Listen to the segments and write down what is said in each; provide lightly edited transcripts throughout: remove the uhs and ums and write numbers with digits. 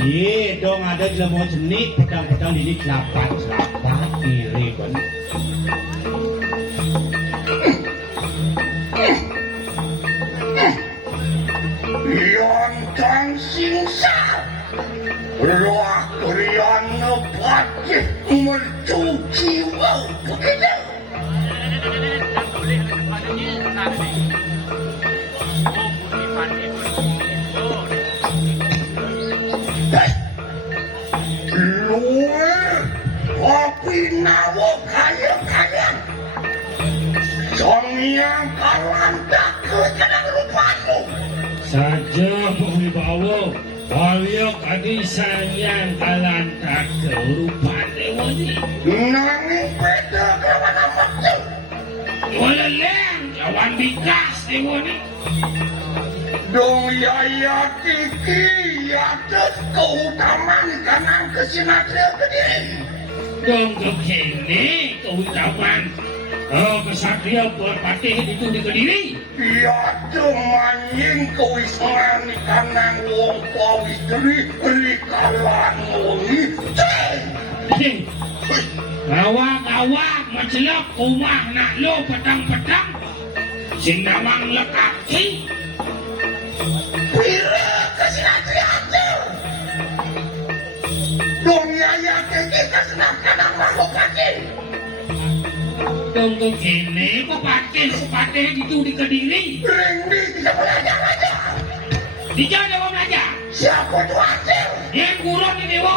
Iya dong ada jelema jenik pedang-pedang ini celapat kiri kan. Yontang singsa Ruah kurian nepati mercuci wau begitu. Luar kopi nawo kayang-kayang Songyang kalandak ke tenang rupamu Saja Wibawa Walyo kadi sayang kalantak kerupan dewani nanging beda kelawan amatku Wala leng jawan bikas dewani dong yaya tiki yadet keutamaan kanang kesinatria kediri Dong kekini keutamaan kesatria buat patih itu di Kediri yadet manjing kewisman kanang wong pawistri rikalan ngungi Awak-awak mencelak rumah nak lo pedang-pedang sing namang lekaki pira kesinatria itu dong yaya tiki kesenang kanang makhluk patih Dong kekini patih sepatih itu di Kediri Ringdi bisa belajar aja Dijauh dewa belajar siapa tu hasil yang gurun di dewa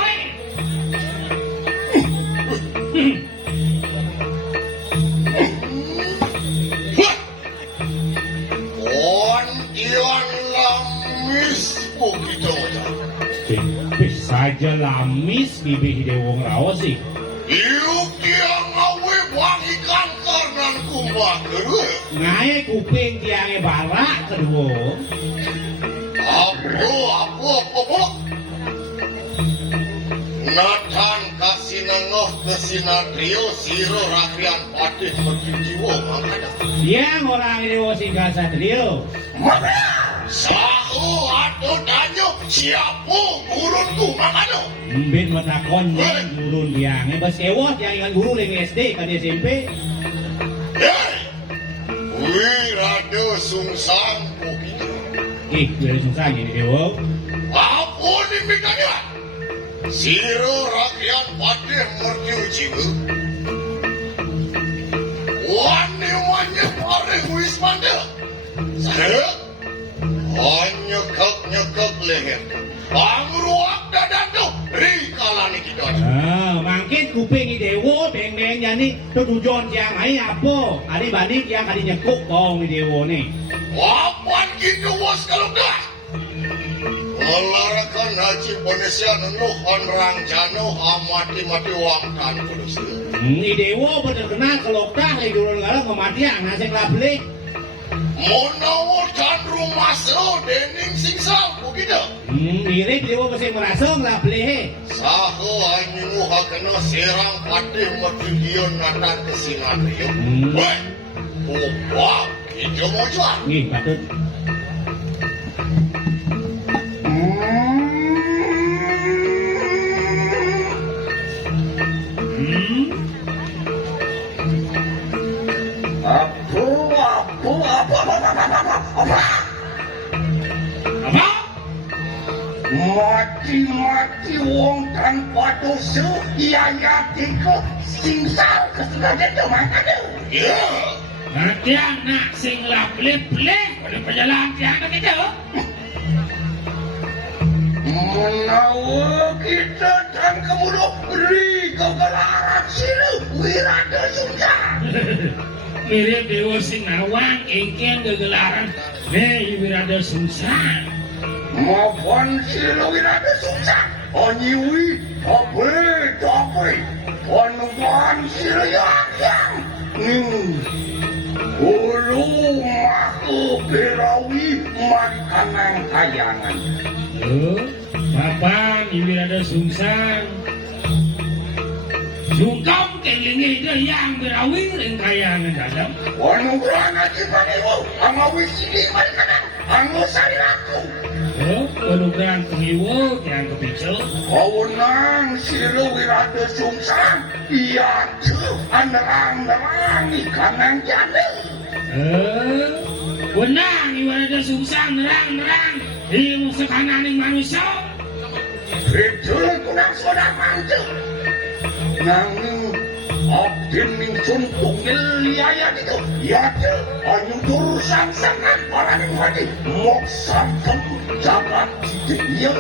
on ian lamis begitu Tipis saja lamis bibih dewa ngerawas sih yuk dia ngawe wangikan kanan kumbang kedua Ngai kuping tiangnya barak kedua apa Nathan kasih nengoh ke sinatrio siro rakyat patih berjiwa makanya yang orang dewa singgah satrio makanya sahu atau danyo siapa gurunku makanya Mbin matakonnya gurun tiangnya bas ewot yang ikan guru yang SD kan SMP Wirada sungsang begitu Dari susah gini dewa apa ni mikanya siro rakyat patih mertiu jiwa wani wanya paring wismanda saya nyekek leher pangruak dadando rikalani kita Mungkin kuping ni dewa beng-beng jadi tujuan yang ai apa hari banding yang hari nyekuk kong ni dewa ni apaan gitu was kalau dah melarakan haji Indonesia nenuhan rangjano amati-mati wangkan kudus ni dewa betul kenal kalau dah di dulu negara kematian nasi kelablik Monawo dan rumah selo dening singsa begitu. Mirip dewa masih merasa ngelablik Saho anyu hakena serang patih matidion natan kesinatrio. Weh, wah, itu mojuan. Nih, patut. Mati-mati wong tanpa dosa iayati ke singsal kesengaja makanya. Ya. Nanti anak sing lablip-lip pada perjalanan tiang kita. Menawa kita dan kemudian beri kegelaran silu wirada susah. Mirip dewa sing nawang ingin kegelaran nih wirada susah. Maupun silu wirada susah. Onyiwi, tapi, penuhan silu yang sayang. Ulu maku berawi makanan kayangan. Kapan ibu ada sungsang? Sungkam kelingi itu yang berawing dan kayangan dalam. Wanugrah aja paniwo, ama wisili makanan, anu sarilaku. Penugaran pengiwo yang kepicu. Kawenang siru wirada sungsang, iya tuh anerang-nerang ikanang janda. Wenang ibu ada sungsang nerang-nerang di musuh kanan manusia. Itu kunang soda mantu. Nanging abdin ning suntung liaya itu ya tuh anyu jurusan sangat orang yang mati moksan kamu jabat tidaknya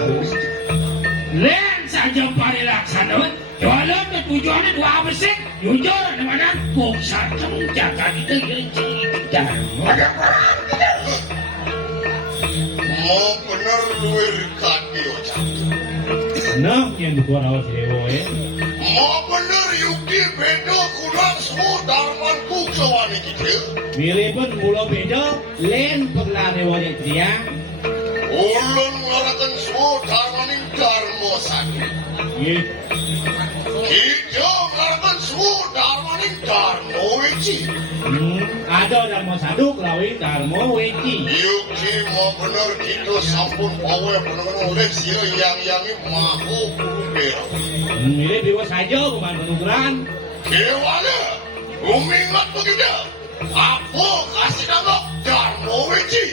Len saja pari laksanawan jualan ke tujuannya dua bersih jujur mana moksan kamu jaga itu jangan ada orang tidak mau bener luar kadio Nah, yang dua rawas dewa mau bener yuki beda kurang semua darman kuksawani kita Mirip pun mula beda, len pegla dewa dia. ulun ngarakan semua darmaning darmo sakit Ye, kita ngarakan semua darmaning darmo weci ada darmo saduk lawi darmo weci. yuki mau bener kita sampun pawe bener-bener oleh siro yang mahu kubera Mirip dewa saja kuman penugaran. kewala umingat begitu apa kasih nama darmo weci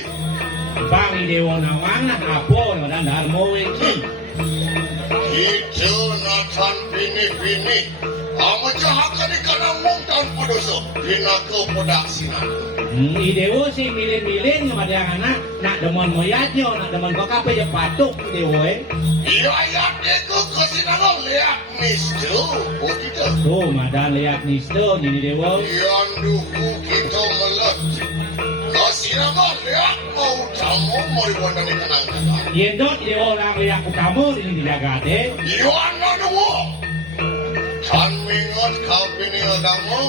Bang dewa nawang nak apa dan darmo weci. kita nakan bini-bini amajahakan ikan among dan pedoso bina kepedaksinan Dewa sih milih-milih kepada anak nak demen moyatnya, nak demen kakape je patuk dewa iya itu kesinangan lihat mistu begitu Tuh, madan lihat nisto jadi dewa. yang duku kita melet kesinangan lihat mau jamu mau diwandang ikan angkatan Yendot dewa orang lihat kamu ini dijaga deh. Iwan nanuwo kan mingot kapini agama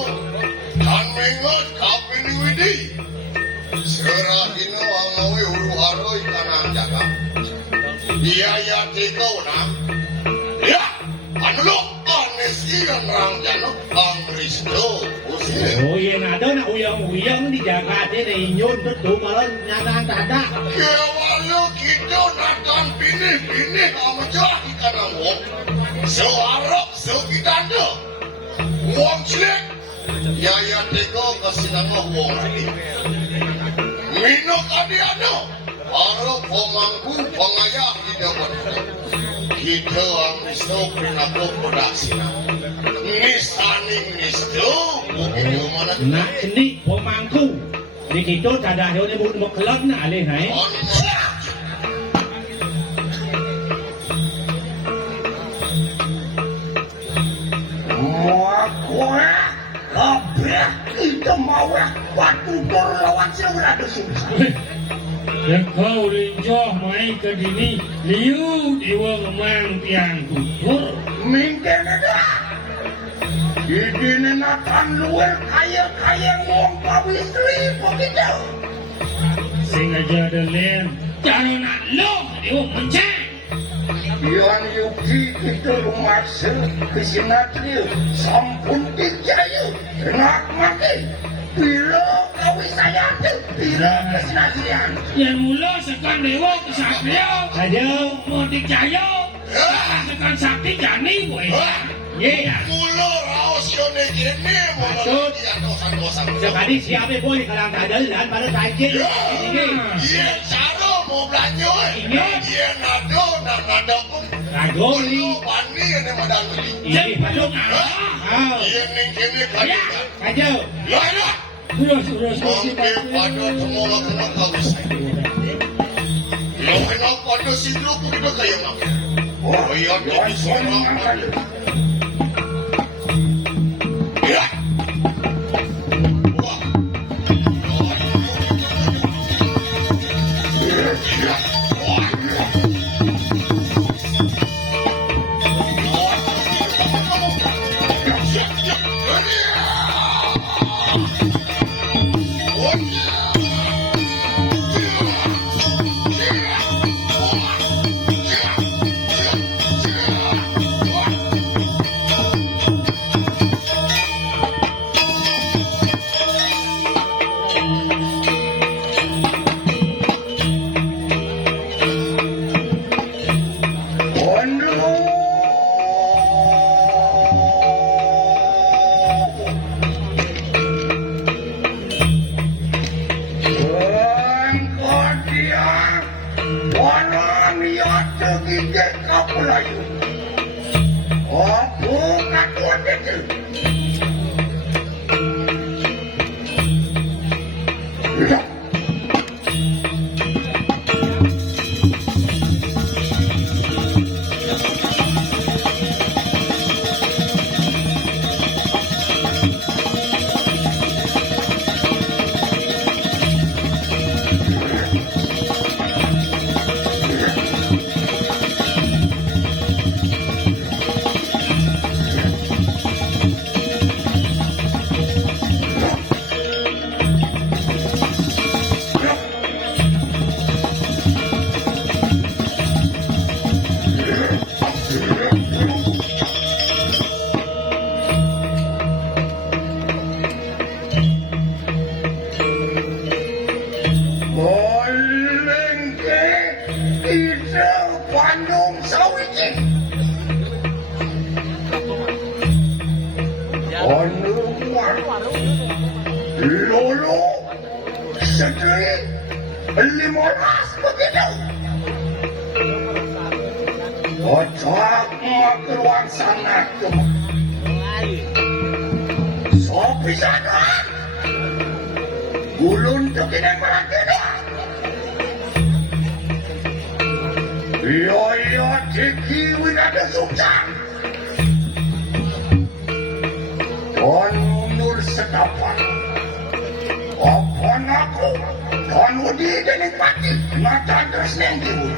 kan mingot kapini widi serahino angawi ulu haro ikan angkatan iya ya tikau nam ya anu lo anesi yang rang jano angristo usir Oh iya nado nak uyang-uyang dijaga deh inyun betul malah nyata ada. kewalo kita nakan bini-bini amajah ikan angwong seharap sekitanda wong cilik ya teko kasinanga wong ini mino kadiano para pemangku pengayah hidapan kita amisto pinako produksina nisaning nisto mungkin mana Nak ini pemangku. Di kita ada yang mau kelak nak alih naik. Makanya kabeh kita mau waktu lawan siru wirada sungsang. dan kau rinjoh mai ke dini liu dewa memang tiang tutur Mungkin ada. Ini nakan luar kaya wong pawistri begitu. sengaja ada len cara nak lo dewa mencang Yang yuki itu rumah kesinatri sampun dijayu nak mati. Bila kawi saya tu, bila kesinatrian. yang mula sekan dewa kesatria Aja. mau dicaya sekan sakti jani boy Ye. mula raosione kene mula Maksud? dia dosa-dosa Sekali siapa pun di kalang kadal dan pada tajik. Ini. iya cara mau belanja Iya. iya nado nado pun Ragoli. pani ini modal beli Ini padung. Ah. iya ning kene kaya Aja. ya ya terus Mungkin pada semua kena kawis lo kena pada sidro pun kita kaya mak oh iya jadi seorang ya wah Lolo, segeri, 15 begitu. Kocok mau ke ruang sana cuma. So bisa doang. Gulun tukin yang berarti doang. Yo ciki winada suksan. Don nur setapan. Apaan aku? Don udi denikmati. Mata terus nengkibu.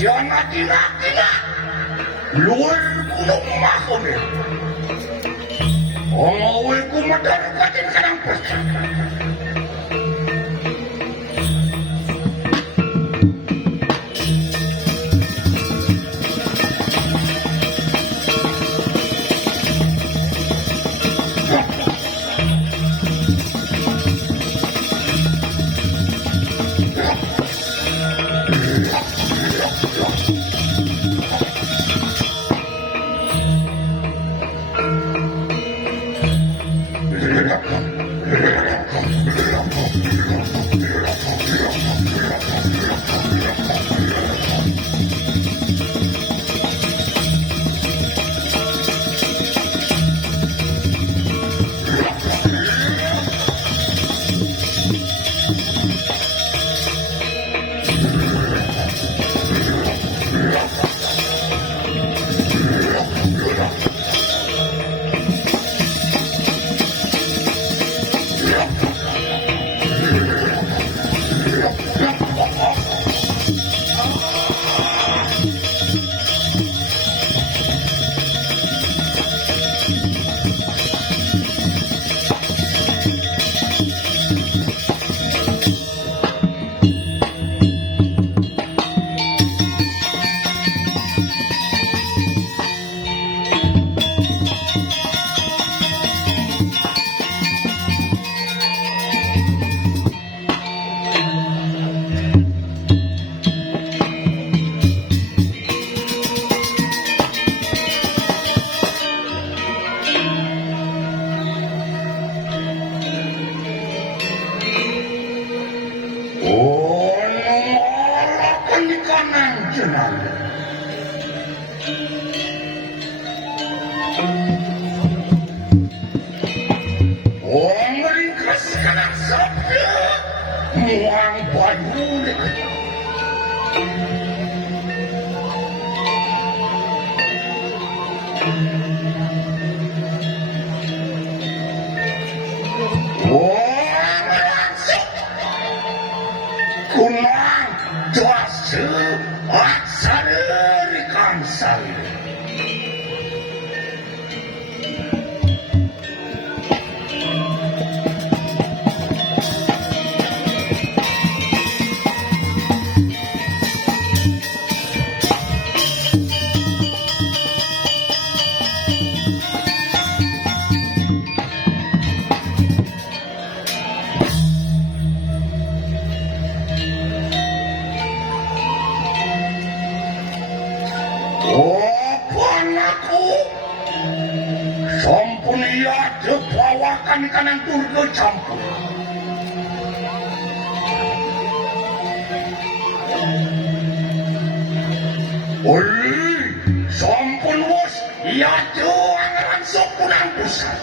Jangan tidak luar gunung mahkamah. Awal ku madar katin kadang percaya. Iya dibawakan kanan turun campur. Oi, sampun bos, iya doang langsung pulang pusat.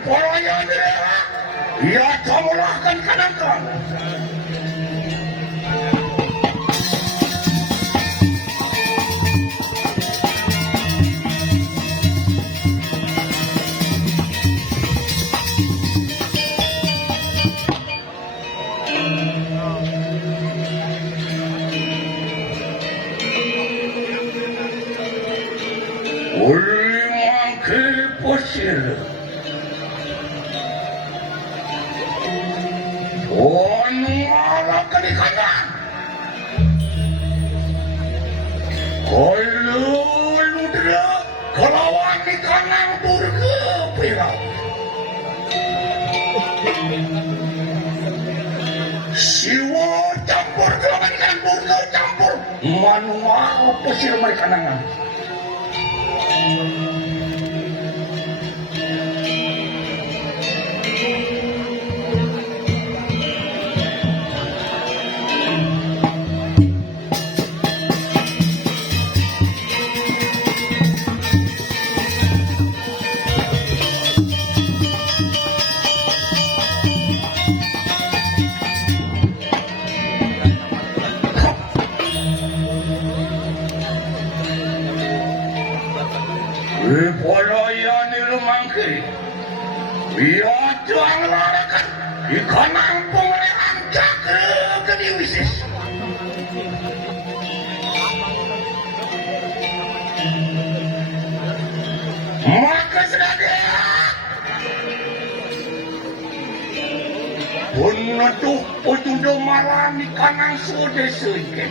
Pelayan dia, ia camulahkan kanan kanan. Ulimang keposir. Malah ke kanan. Kalau dia kelawan di kanan bergembira. Siwa campur kelawan kanan bercampur. Manual pesir mereka nangan. Pelayan itu mangkir. Ia juang larakan di kanan pemeliharaan cakra geni wisis. Maka sedaya penutup petunjuk malam di kanan sudah seikan.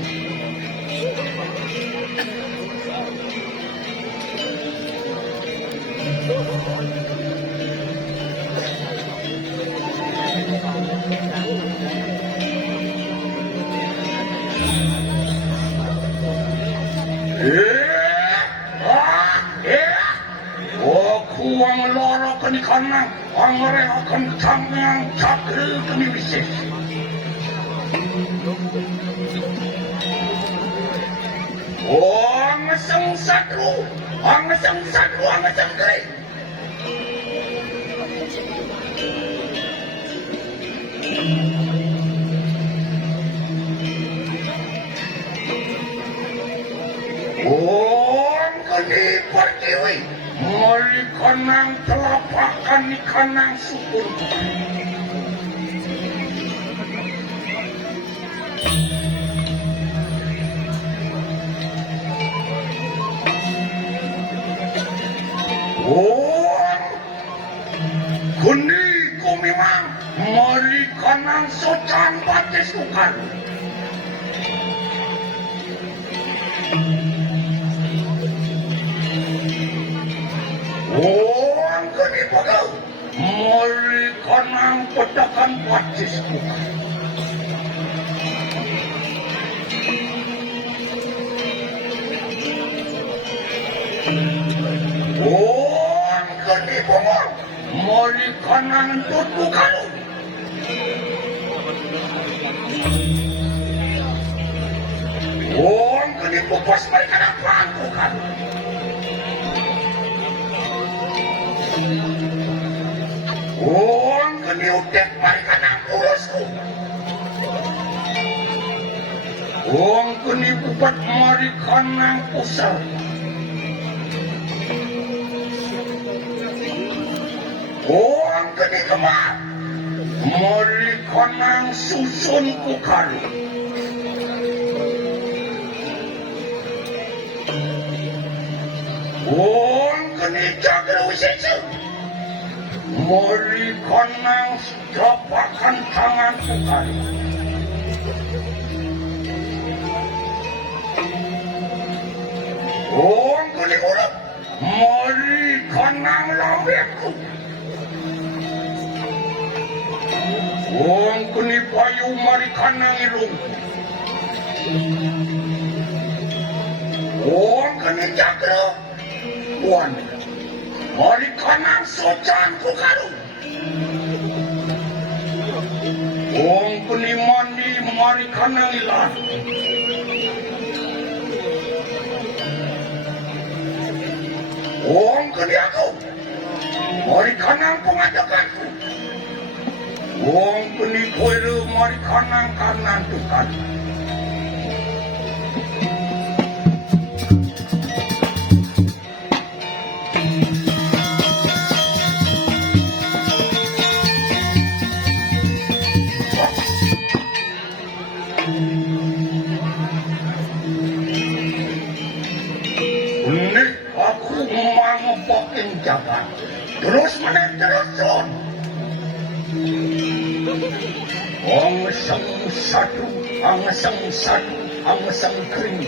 Aku ang loro kani kanang ang reakan tangang cakra kani wisis. Ang sengsatru, ang kering. Ang kani pertiwi, mali kanang telapakan ni kanang sukun. Kuni ko memang mali kanang socan batis tukar. Ang kuni pagaw mali kanang pedakan batis tukar. Ang kuni pagaw mali kanang tutukan. Ang kuni pupas mali kanang pangkukan. Ang kuni utek mali kanang urusku. Ang kuni pupat mali kanang pusat. Ang kani kemar mali kanang susun kukar. Ang kani cakra wisis mali kanang japakan tangan kukar. lambeku. Wong kuni payu mari kanang ilung. Wong kuni jakro. Wan. Mari kanang socan ku karu. Wong kuni mandi mari kanang ilan. Wong kuni aku. Mari kanang pengajakanku. Wong kuni koiru mari kanang kanan tukan. Ini aku mengopokin jabat. Terus menerusun. Ang satu, ang kering.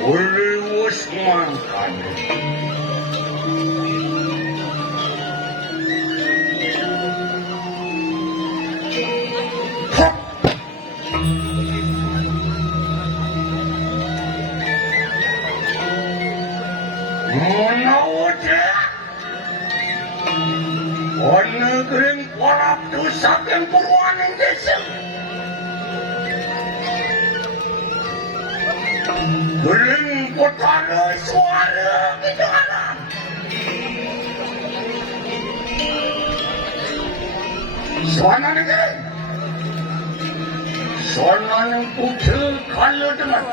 Uliwas mangkan. Hop. Menawade. Ono kering warap tu saking purwaning desa. Geling potane suara gitu alam. Suara negeri. Suara yang putih kalau dengan.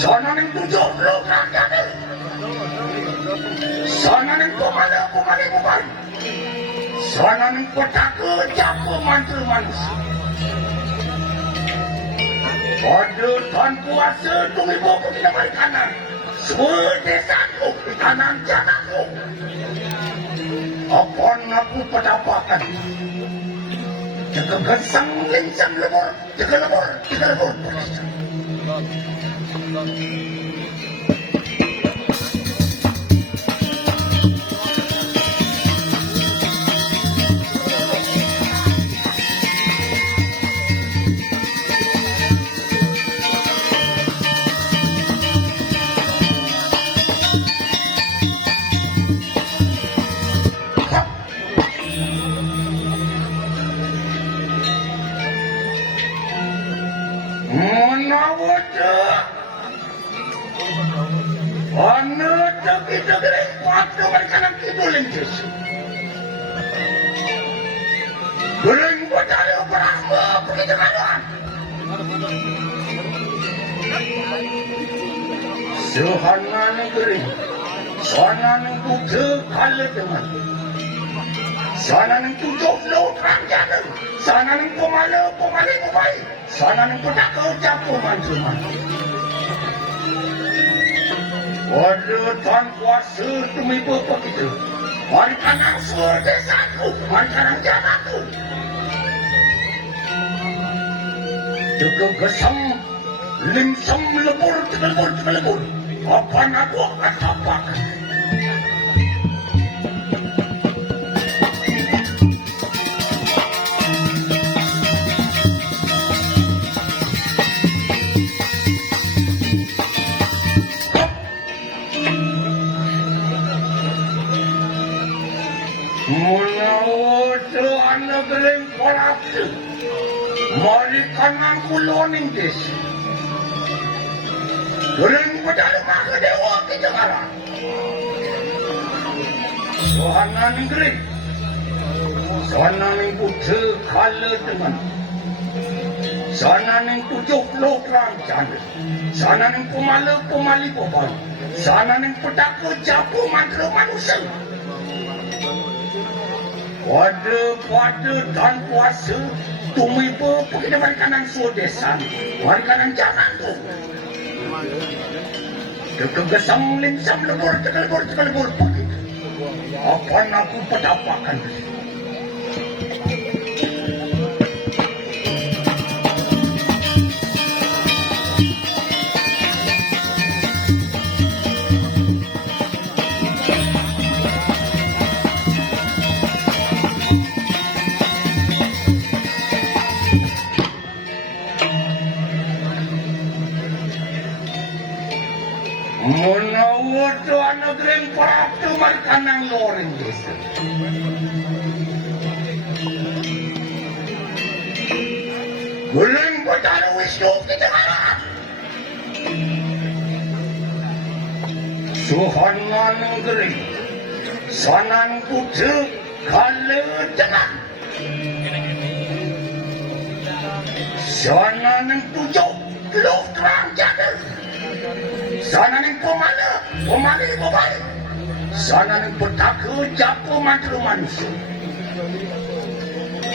Suara yang 70 kakak. Suara yang pemali. Suara yang potake jago mantu manusia. Pada tuan kuasa tumibuku tidak balik kanan. Semua desaku di kanan janaku. Apa aku pendapatan? Jaga gesang, lincang lebur. Jaga lebur. Kita kering waktu mereka nak tidur lentis. Kering berjaya berapa pergi ke kanan. Suhana negeri, suhana negeri kalah dengan. Suhana negeri 70 terang jaga. Suhana negeri pemali baik. Suhana negeri petakau campur manjuman. Waduh tuan kuasa tumibu begitu. Mari kanang suara desaku, mari kanang janaku. Juga gesam, limsam lebur. Apa aku akan tapakan? Menawadu anak geleng kolapse. Mari kanang kuloning des. Geleng berdalu maka dewa kejangaran. Suhana negeri. Sananing putra kala dengan sananing 70 kerajaan, sananing pemali pobal, sananing pedaka japu mantra manusia. Pada dan puasa tumiba pergi dari kanan sudesan, dari kanan jangan tu. Kegesang linsam lebur tekelebur pergi. Apa aku pedapakan? Menawar doa negeri para tu mereka nang loring desa. Guling bertaruh wisnu kita harap. Suhana negeri, sanan putra kala dengan. Sanan tujuh kilo terang jaga. Sananing pemali pobal, sananing petaka japu mantra manusia.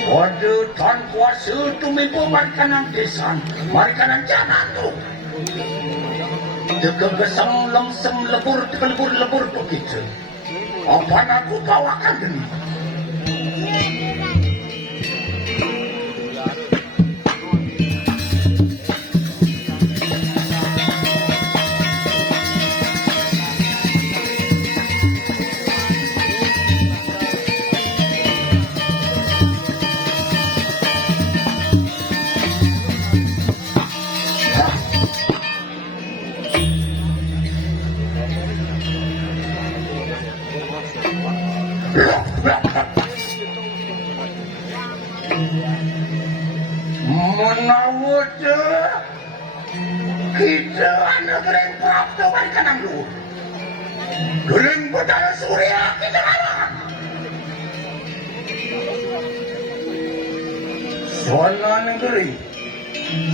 Pada tan kuasa tumibo marikanan desan, marikanan jangan tu. Kegesang lemsem lebur begitu. Apa aku bawakan ini? Menawar kita anak gereng prapto balik kanan lu. Gereng betara surya kita kalah. Sonan negeri,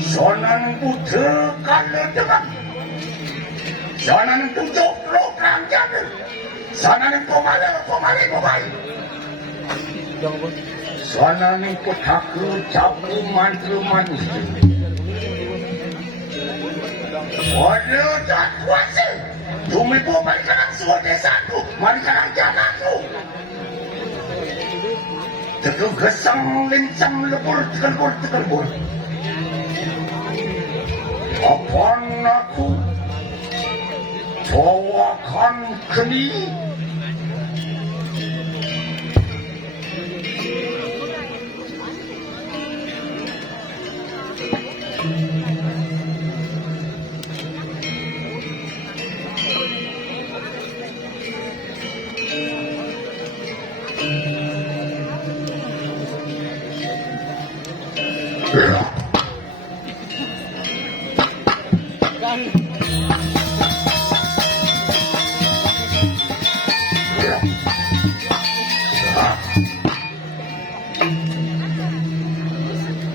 sonan putra kala dengan. Sonan 70 kerajaan, sonan pemali pobal. Sananing petaka japu mantra manusia. Pada tak kuasa, tumibo marikanan suara desaku, marikanan janganku. Kegesang lincang lebur tekelbur. Apaan aku bawakan keni.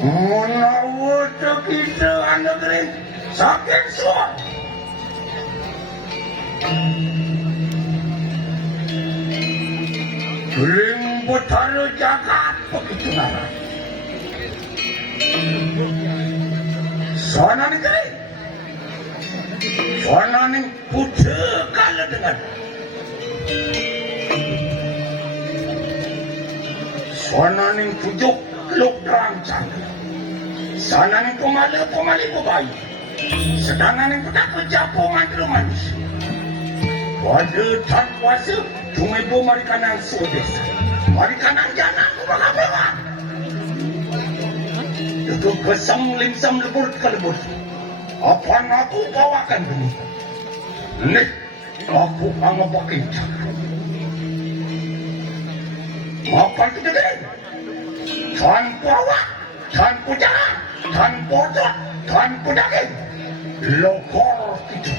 Menawar kita anak negeri sakit suat. Geling betara jagat begitu nara. Sana negeri, sana ning putra kala dengan. Sana ning pujuk luk rancang. Sana ning pemali pobal. Sedangkan ning petaka japu mantra manusia. Pada tan kuasa tumibo marikanan sudesa. Marikanan jangan kubaka-baka. Itu kesam linsam lebur kelebur. Apa aku bawakan ini? Nih, aku akan pakai cakra. Apa kita gede? Tanpa awak, tanpa jalan, tanpa otot, tanpa daging. Lokor kita.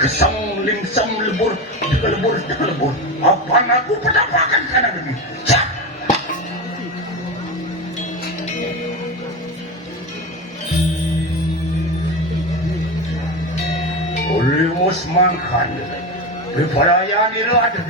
Kesang lingsam lebur, lebur. Apa aku pedapakan kanan ini? Cak! Ulimus mangkan, beperayaan itu ada.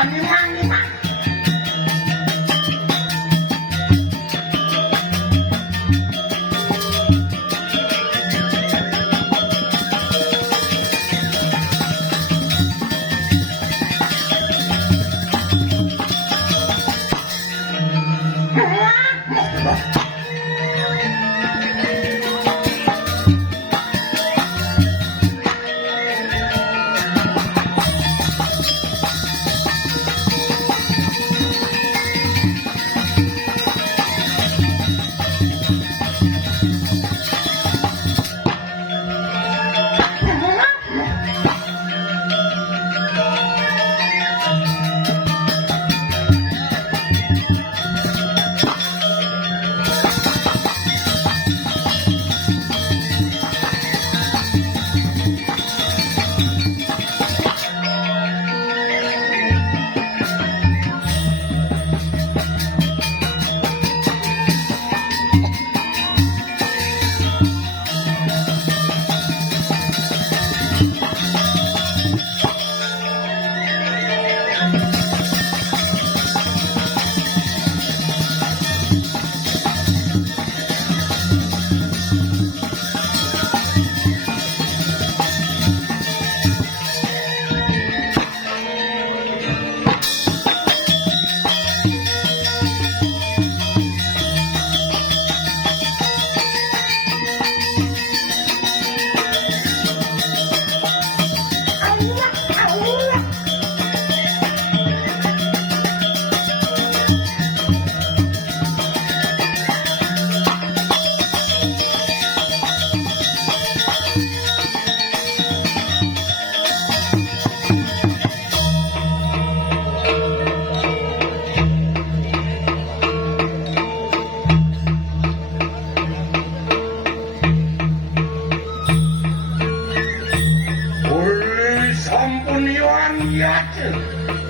Animang.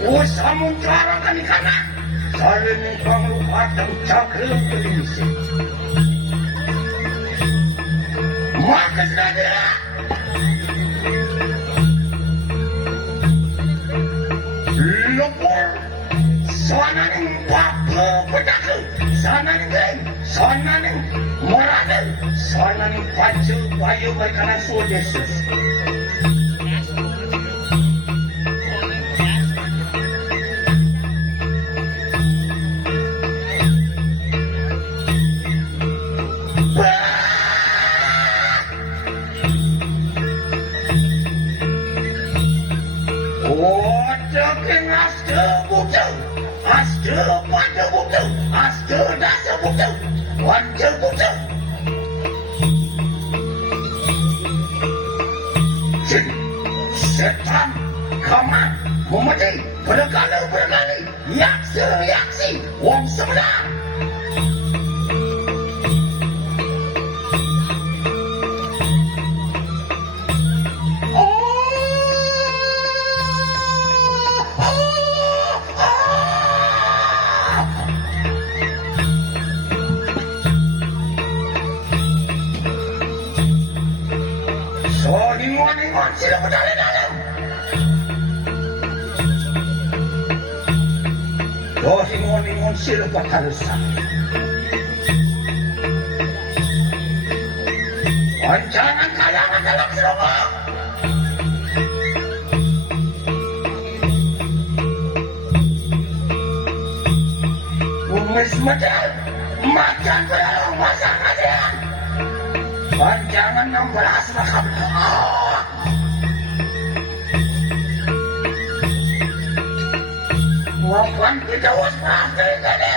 Usahamu carakan ikana saling pangluhatan cakrim pelisi maka saja lepur sananing papu pedaku sananing merada sananing pacu payu berkana sudesus setan kaman memati berkali yaksi wong sebenar Ningon sila medali dalam. Ningon sila patalusan. Ancangan kayangan dalam serobak. Umis medal, macan berlalu masak hadiah. Panjangan 16 makam. Wapan kita waspada tadi.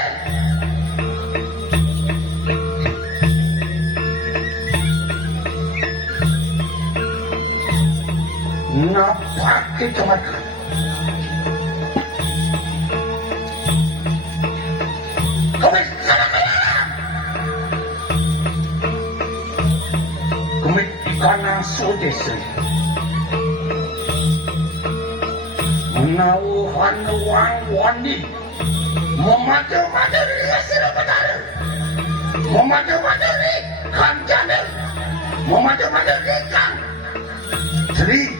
Napa kita makan? Komit sana kaya. Komit kanang sudesi. Menauhan wang-wani memadu-madu di hasil petara memadu-madu di kanjanel memadu-madu di kang trik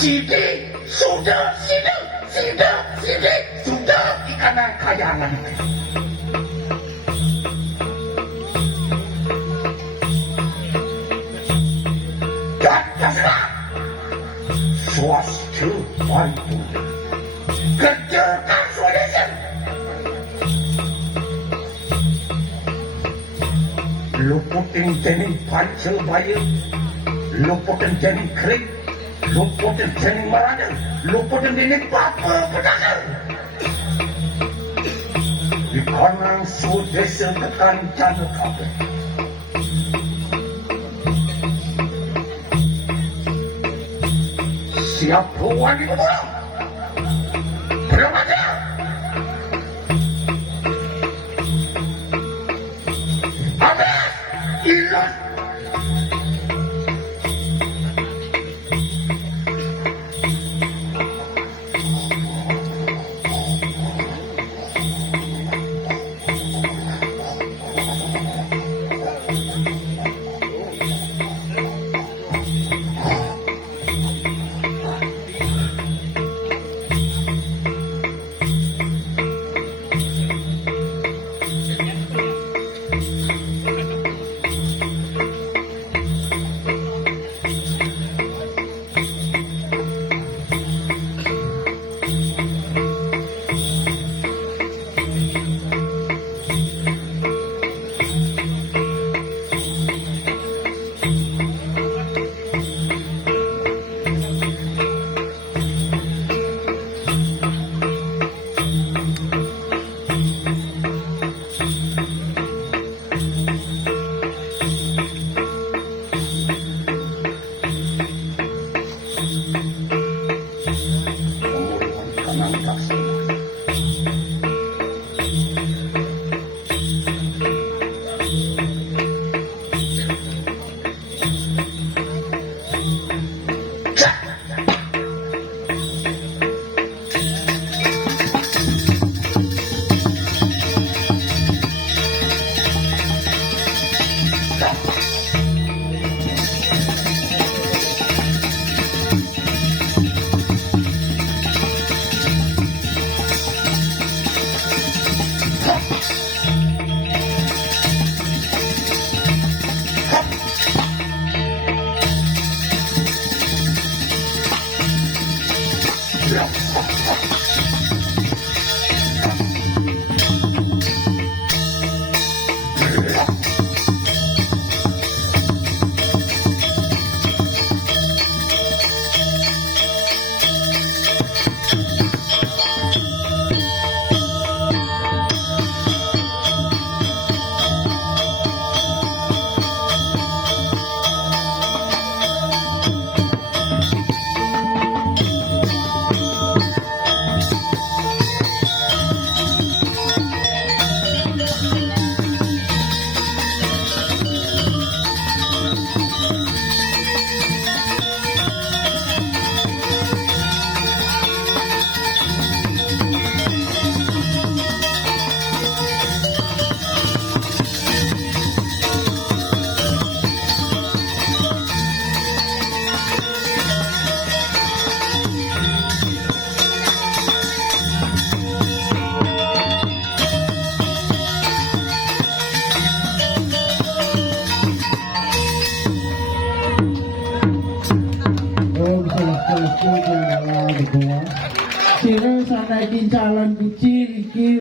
Sidi, sudah, sudah ikan yang kayangan. Dan terserah, swasta bantu, kerjakan swasta. Luputin jening pancel bayi, luputin jening kering, luputin jening marada, luputin jening papa pedagang. Di kanan sudesa tekan jana kabe. Siapa wanita bola? Belum ada. Ilah. Sira sanaikin calon biji iki